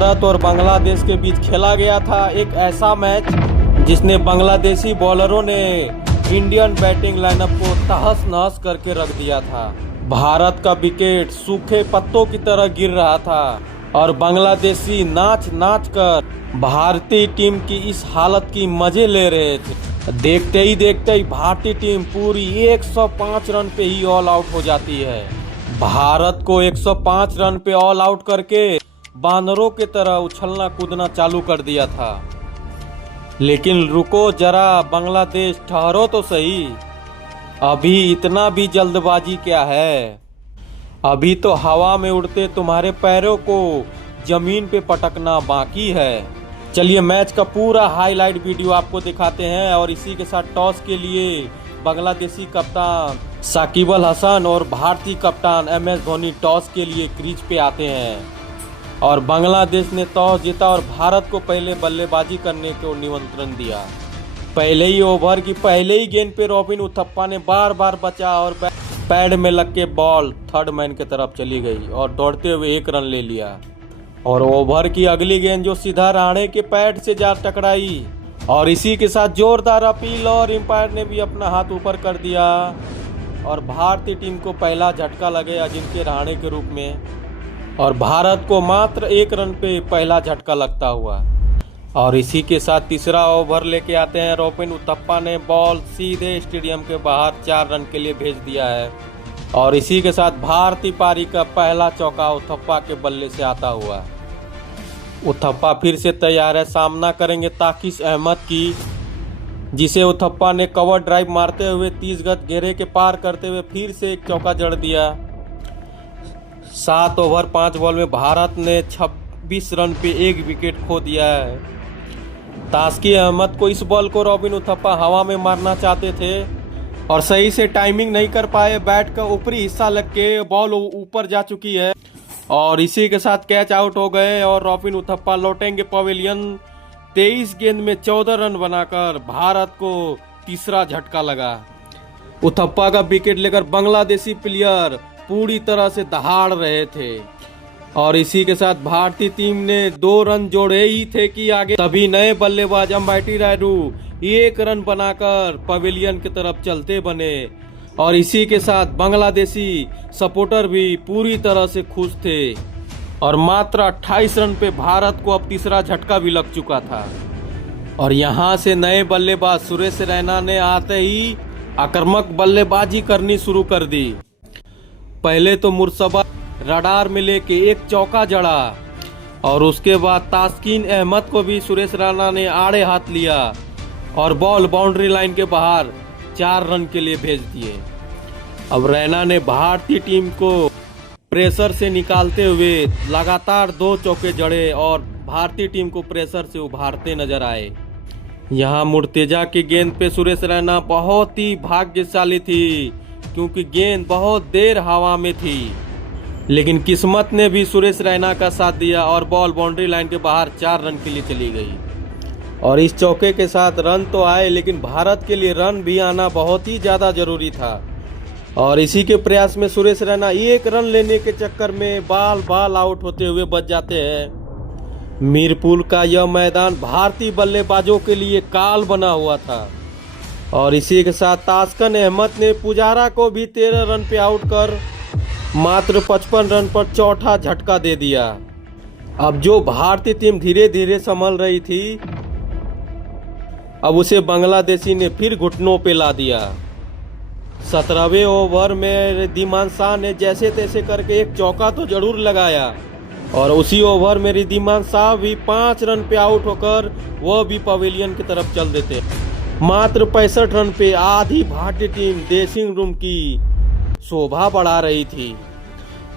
भारत और बांग्लादेश के बीच खेला गया था एक ऐसा मैच जिसने बांग्लादेशी बॉलरों ने इंडियन बैटिंग लाइनअप को तहस नहस करके रख दिया था। भारत का विकेट सूखे पत्तों की तरह गिर रहा था और बांग्लादेशी नाच नाच कर भारतीय टीम की इस हालत की मजे ले रहे थे। देखते ही भारतीय टीम पूरी 105 रन पे ही ऑल आउट हो जाती है। भारत को 105 रन पे ऑल आउट करके बानरों की तरह उछलना कूदना चालू कर दिया था। लेकिन रुको जरा बांग्लादेश, ठहरो तो सही, अभी इतना भी जल्दबाजी क्या है। अभी तो हवा में उड़ते तुम्हारे पैरों को जमीन पे पटकना बाकी है। चलिए मैच का पूरा हाईलाइट वीडियो आपको दिखाते हैं। और इसी के साथ टॉस के लिए बांग्लादेशी कप्तान साकिब अल हसन और भारतीय कप्तान MS धोनी टॉस के लिए क्रीज पे आते हैं और बांग्लादेश ने टॉस जीता और भारत को पहले बल्लेबाजी करने को निमंत्रण दिया। पहले ही ओवर की पहले ही गेंद पे रॉबिन उथप्पा ने बार बार बचा और पैड में लग के बॉल थर्ड मैन की तरफ चली गई और दौड़ते हुए 1 रन ले लिया। और ओवर की अगली गेंद जो सीधा राणे के पैड से जा टकराई और इसी के साथ जोरदार अपील और एम्पायर ने भी अपना हाथ ऊपर कर दिया और भारतीय टीम को पहला झटका लगेगा जिनके राणे के रूप में और भारत को मात्र 1 रन पे पहला झटका लगता हुआ। और इसी के साथ तीसरा ओवर लेके आते हैं। रॉबिन उथप्पा ने बॉल सीधे स्टेडियम के बाहर 4 रन के लिए भेज दिया है और इसी के साथ भारतीय पारी का पहला चौका उथप्पा के बल्ले से आता हुआ। उथप्पा फिर से तैयार है, सामना करेंगे ताकिस अहमद की, जिसे उथप्पा ने कवर ड्राइव मारते हुए 30 गज घेरे के पार करते हुए फिर से एक चौका जड़ दिया। 7 ओवर 5 बॉल में भारत ने 26 रन पे 1 विकेट खो दिया है। तास्किन अहमद को इस बॉल को रॉबिन उथप्पा हवा में मारना चाहते थे और सही से टाइमिंग नहीं कर पाए। बैट का ऊपरी हिस्सा लग के बॉल ऊपर जा चुकी है और इसी के साथ कैच आउट हो गए और रॉबिन उथप्पा लौटेंगे पवेलियन। 23 गेंद में 14 रन बनाकर भारत को तीसरा झटका लगा। उथप्पा का विकेट लेकर बांग्लादेशी प्लेयर पूरी तरह से दहाड़ रहे थे और इसी के साथ भारतीय टीम ने 2 रन जोड़े ही थे कि आगे तभी नए बल्लेबाज अंबाटी रायडू 1 रन बनाकर पवेलियन की तरफ चलते बने और इसी के साथ बांग्लादेशी सपोर्टर भी पूरी तरह से खुश थे और मात्र 28 रन पे भारत को अब तीसरा झटका भी लग चुका था। और यहां से नए बल्लेबाज सुरेश रैना ने आते ही आक्रामक बल्लेबाजी करनी शुरू कर दी। पहले तो मुर्सबा रडार में लेके एक चौका जड़ा और उसके बाद तास्किन अहमद को भी सुरेश रैना ने आड़े हाथ लिया और बॉल बाउंड्री लाइन के बाहर 4 रन के लिए भेज दिए। अब रैना ने भारतीय टीम को प्रेशर से निकालते हुए लगातार 2 चौके जड़े और भारतीय टीम को प्रेशर से उभारते नजर आए। यहाँ मुर्तजा की गेंद पे सुरेश रैना बहुत ही भाग्यशाली थी क्योंकि गेंद बहुत देर हवा में थी, लेकिन किस्मत ने भी सुरेश रैना का साथ दिया और बॉल बाउंड्री लाइन के बाहर 4 रन के लिए चली गई। और इस चौके के साथ रन तो आए लेकिन भारत के लिए रन भी आना बहुत ही ज़्यादा जरूरी था और इसी के प्रयास में सुरेश रैना 1 रन लेने के चक्कर में बाल आउट होते हुए बच जाते हैं। मीरपुर का यह मैदान भारतीय बल्लेबाजों के लिए काल बना हुआ था और इसी के साथ तास्किन अहमद ने पुजारा को भी 13 रन पे आउट कर मात्र 55 रन पर चौथा झटका दे दिया। अब जो भारतीय टीम धीरे धीरे संभल रही थी, अब उसे बांग्लादेशी ने फिर घुटनों पे ला दिया। 17वें ओवर में रिद्धिमान शाह ने जैसे तैसे करके एक चौका तो जरूर लगाया और उसी ओवर में रिद्धिमान शाह भी 5 रन पे आउट होकर वह भी पवेलियन की तरफ चल देते। मात्र 65 रन पे आधी भारतीय टीम ड्रेसिंग रूम की शोभा बढ़ा रही थी।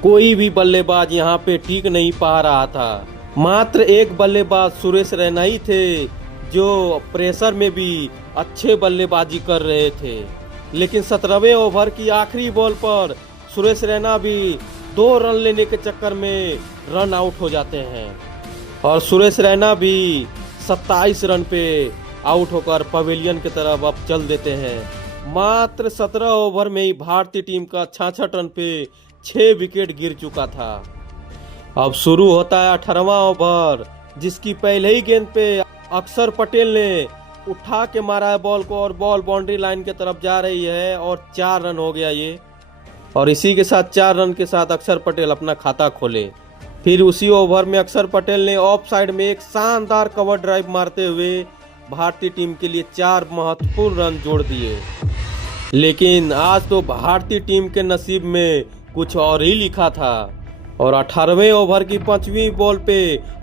कोई भी बल्लेबाज यहाँ पे टिक नहीं पा रहा था। मात्र एक बल्लेबाज सुरेश रैना ही थे जो प्रेशर में भी अच्छे बल्लेबाजी कर रहे थे, लेकिन 17वें ओवर की आखिरी बॉल पर सुरेश रैना भी 2 रन लेने के चक्कर में रन आउट हो जाते हैं और सुरेश रैना भी 27 रन पे आउट होकर पवेलियन की तरफ अब चल देते हैं। मात्र 17 ओवर में ही भारतीय टीम का 66 रन पे 6 विकेट गिर चुका था। अब शुरू होता है 18वां ओवर, जिसकी पहले ही गेंद पे अक्षर पटेल ने उठा के मारा है बॉल को और बॉल बाउंड्री लाइन की तरफ जा रही है और 4 रन हो गया ये। और इसी के साथ 4 रन के साथ अक्षर पटेल अपना खाता खोले। फिर उसी ओवर में अक्षर पटेल ने ऑफ साइड में एक शानदार कवर ड्राइव मारते हुए भारतीय टीम के लिए 4 महत्वपूर्ण रन जोड़ दिए। लेकिन आज तो भारतीय टीम के नसीब में कुछ और ही लिखा था और 18वें ओवर की 5वीं बॉल पे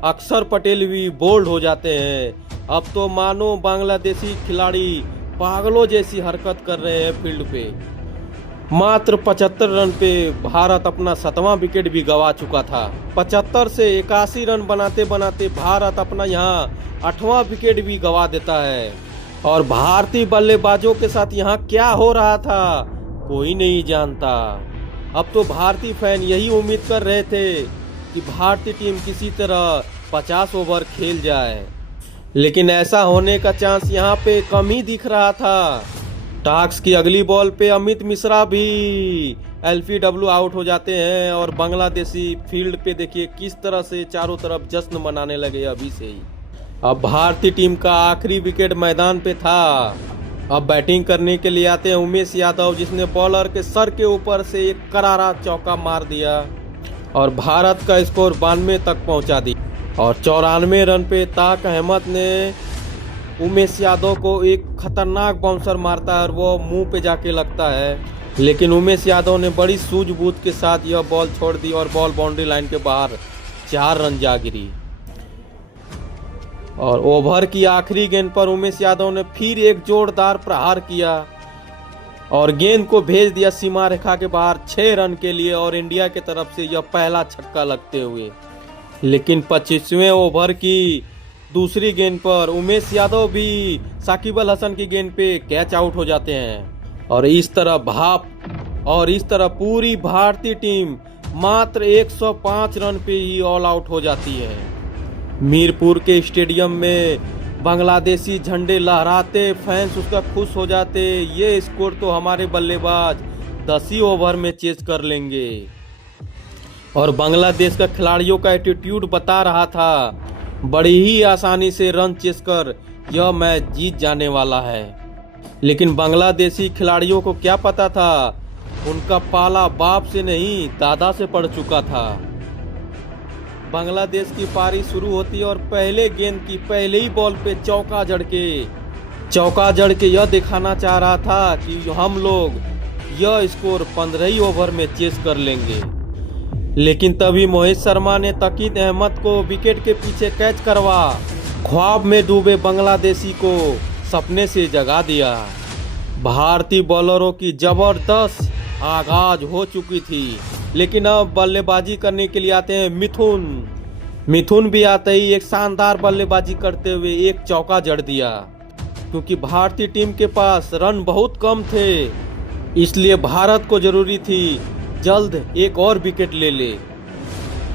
अक्षर पटेल भी बोल्ड हो जाते हैं। अब तो मानो बांग्लादेशी खिलाड़ी पागलों जैसी हरकत कर रहे हैं फील्ड पे। मात्र 75 रन पे भारत अपना 7वां विकेट भी गंवा चुका था। 75 से 81 रन बनाते बनाते भारत अपना यहाँ 8वां विकेट भी गंवा देता है। और भारतीय बल्लेबाजों के साथ यहाँ क्या हो रहा था कोई नहीं जानता। अब तो भारतीय फैन यही उम्मीद कर रहे थे कि भारतीय टीम किसी तरह 50 ओवर खेल जाए, लेकिन ऐसा होने का चांस यहाँ पे कम ही दिख रहा था। टास्क की अगली बॉल पे अमित मिश्रा भी एलपीडब्ल्यू आउट हो जाते हैं और बांग्लादेशी फील्ड पे देखिए किस तरह से चारों तरफ जश्न मनाने लगे अभी से ही। अब भारतीय टीम का आखिरी विकेट मैदान पे था। अब बैटिंग करने के लिए आते हैं उमेश यादव, जिसने बॉलर के सर के ऊपर से एक करारा चौका मार दिया और भारत का स्कोर 92 तक पहुंचा दी। और 94 रन पे ताक अहमद ने उमेश यादव को एक खतरनाक बाउंसर मारता है और वो मुंह पे जाके लगता है, लेकिन उमेश यादव ने बड़ी सूझबूझ के साथ यह बॉल छोड़ दी और बॉल बाउंड्री लाइन के बाहर 4 रन जा गिरी। और ओवर की आखिरी गेंद पर उमेश यादव ने फिर एक जोरदार प्रहार किया और गेंद को भेज दिया सीमा रेखा के बाहर 6 रन के लिए और इंडिया की तरफ से यह पहला छक्का लगते हुए। लेकिन 25वें ओवर की दूसरी गेंद पर उमेश यादव भी साकिब अल हसन की गेंद पे कैच आउट हो जाते हैं और इस तरह पूरी भारतीय टीम मात्र 105 रन पे ही ऑल आउट हो जाती है। मीरपुर के स्टेडियम में बांग्लादेशी झंडे लहराते फैंस उसका खुश हो जाते। ये स्कोर तो हमारे बल्लेबाज 10 ही ओवर में चेज कर लेंगे। और बांग्लादेश का खिलाड़ियों का एटीट्यूड बता रहा था बड़ी ही आसानी से रन चेस कर यह मैच जीत जाने वाला है। लेकिन बांग्लादेशी खिलाड़ियों को क्या पता था, उनका पाला बाप से नहीं दादा से पड़ चुका था। बांग्लादेश की पारी शुरू होती और पहले गेंद की पहले ही बॉल पे चौका जड़ के यह दिखाना चाह रहा था कि हम लोग यह स्कोर 15 ही ओवर में चेस कर लेंगे। लेकिन तभी मोहित शर्मा ने तकीद अहमद को विकेट के पीछे कैच करवा ख्वाब में डूबे बांग्लादेशी को सपने से जगा दिया। भारतीय बॉलरों की जबरदस्त आगाज हो चुकी थी, लेकिन अब बल्लेबाजी करने के लिए आते हैं मिथुन भी आते ही एक शानदार बल्लेबाजी करते हुए एक चौका जड़ दिया। क्योंकि भारतीय टीम के पास रन बहुत कम थे, इसलिए भारत को जरूरी थी जल्द एक और विकेट ले।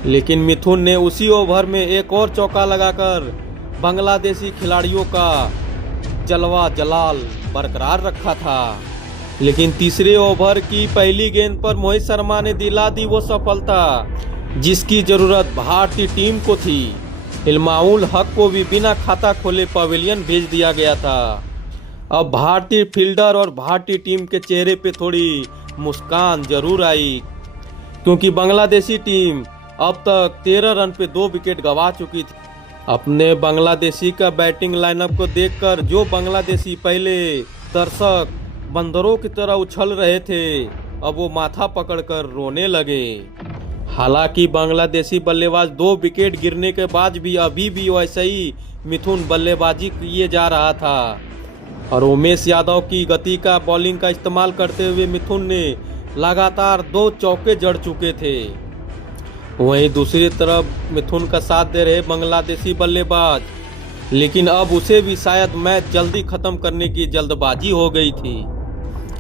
लेकिन मिथुन ने उसी ओवर में एक और चौका लगाकर बांग्लादेशी खिलाड़ियों का जलवा जलाल बरकरार रखा था। लेकिन तीसरे ओवर की पहली गेंद पर मोहित शर्मा ने दिला दी वो सफलता जिसकी जरूरत भारतीय टीम को थी। इल्माउल हक को भी बिना खाता खोले पवेलियन भेज दिया गया था। अब भारतीय फील्डर और भारतीय टीम के चेहरे पे थोड़ी मुस्कान जरूर आई, क्योंकि बांग्लादेशी टीम अब तक 13 रन पे 2 विकेट गंवा चुकी थी। अपने बांग्लादेशी का बैटिंग लाइनअप को देखकर जो बांग्लादेशी पहले दर्शक बंदरों की तरह उछल रहे थे, अब वो माथा पकड़कर रोने लगे। हालांकि बांग्लादेशी बल्लेबाज 2 विकेट गिरने के बाद भी अभी भी वैसे ही मिथुन बल्लेबाजी किए जा रहा था और उमेश यादव की गति का बॉलिंग का इस्तेमाल करते हुए मिथुन ने लगातार 2 चौके जड़ चुके थे। वहीं दूसरी तरफ मिथुन का साथ दे रहे बांग्लादेशी बल्लेबाज, लेकिन अब उसे भी शायद मैच जल्दी खत्म करने की जल्दबाजी हो गई थी।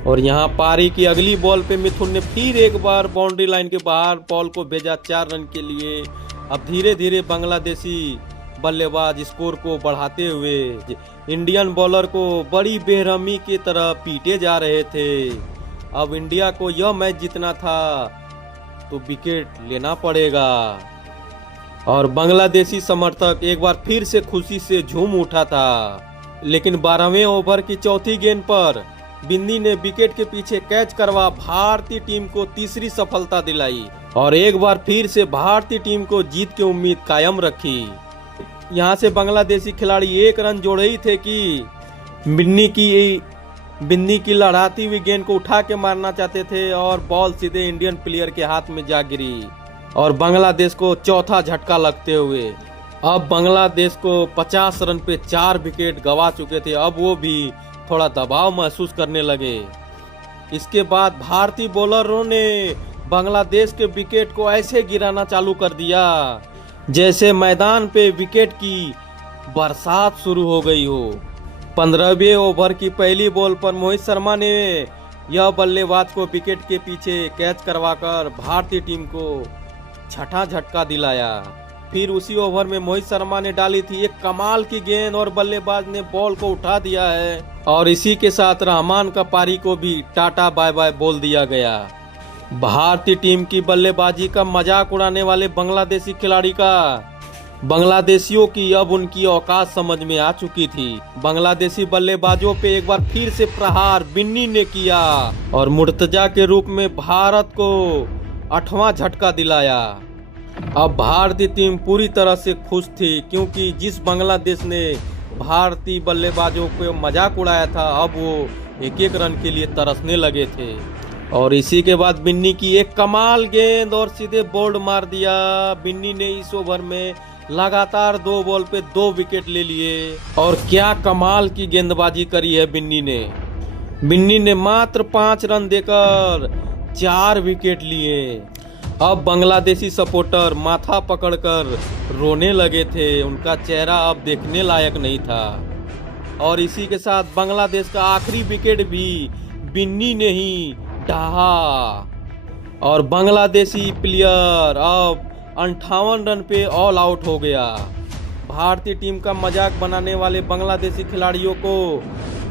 और यहाँ पारी की अगली बॉल पे मिथुन ने फिर एक बार बाउंड्री लाइन के बाहर बॉल को भेजा 4 रन के लिए। अब धीरे धीरे बांग्लादेशी बल्लेबाज स्कोर को बढ़ाते हुए इंडियन बॉलर को बड़ी बेरहमी की तरह पीटे जा रहे थे। अब इंडिया को यह मैच जीतना था तो विकेट लेना पड़ेगा। और बांग्लादेशी समर्थक एक बार फिर से खुशी से झूम उठा था। लेकिन 12वें ओवर की चौथी गेंद पर बिन्नी ने विकेट के पीछे कैच करवा भारतीय टीम को तीसरी सफलता दिलाई और एक बार फिर से भारतीय टीम को जीत की उम्मीद कायम रखी। यहां से बांग्लादेशी खिलाड़ी 1 रन जोड़े ही थे कि बिन्नी की लड़ाती हुई गेंद को उठा के मारना चाहते थे और बॉल सीधे इंडियन प्लेयर के हाथ में जा गिरी और बांग्लादेश को चौथा झटका लगते हुए अब बांग्लादेश को 50 रन पे 4 विकेट गंवा चुके थे। अब वो भी थोड़ा दबाव महसूस करने लगे। इसके बाद भारतीय बॉलरों ने बांग्लादेश के विकेट को ऐसे गिराना चालू कर दिया जैसे मैदान पे विकेट की बरसात शुरू हो गई हो। 15वें ओवर की पहली बॉल पर मोहित शर्मा ने यह बल्लेबाज को विकेट के पीछे कैच करवाकर भारतीय टीम को छठा झटका दिलाया। फिर उसी ओवर में मोहित शर्मा ने डाली थी एक कमाल की गेंद और बल्लेबाज ने बॉल को उठा दिया है और इसी के साथ रहमान का पारी को भी टाटा बाय बाय बोल दिया गया। भारतीय टीम की बल्लेबाजी का मजाक उड़ाने वाले बांग्लादेशी खिलाड़ी का बांग्लादेशियों की अब उनकी औकात समझ में आ चुकी थी। बांग्लादेशी बल्लेबाजों पे एक बार फिर से प्रहार बिन्नी ने किया और मुर्तजा के रूप में भारत को 8वां झटका दिलाया। अब भारतीय टीम पूरी तरह से खुश थी क्योंकि जिस बांग्लादेश ने भारतीय बल्लेबाजों को मजाक उड़ाया था अब वो एक एक रन के लिए तरसने लगे थे। और इसी के बाद बिन्नी की एक कमाल गेंद और सीधे बोल्ड मार दिया। बिन्नी ने इस ओवर में लगातार 2 बॉल पे 2 विकेट ले लिए और क्या कमाल की गेंदबाजी करी है बिन्नी ने मात्र 5 रन देकर 4 विकेट लिए। अब बांग्लादेशी सपोर्टर माथा पकड़कर रोने लगे थे, उनका चेहरा अब देखने लायक नहीं था। और इसी के साथ बांग्लादेश का आखिरी विकेट भी बिन्नी ने ही ढहा और बांग्लादेशी प्लेयर अब 58 रन पे ऑल आउट हो गया। भारतीय टीम का मजाक बनाने वाले बांग्लादेशी खिलाड़ियों को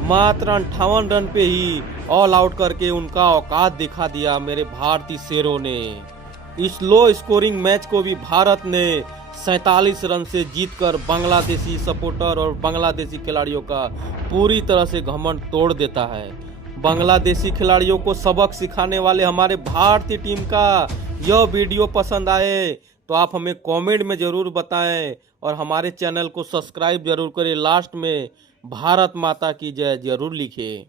मात्र 58 रन पे ही ऑल आउट करके उनका औकात दिखा दिया मेरे भारतीय शेरों ने। इस लो स्कोरिंग मैच को भी भारत ने 47 रन से जीतकर बांग्लादेशी सपोर्टर और बांग्लादेशी खिलाड़ियों का पूरी तरह से घमंड तोड़ देता है। बांग्लादेशी खिलाड़ियों को सबक सिखाने वाले हमारे भारतीय टीम का यह वीडियो पसंद आए तो आप हमें कमेंट में ज़रूर बताएं और हमारे चैनल को सब्सक्राइब जरूर करें। लास्ट में भारत माता की जय जरूर लिखें।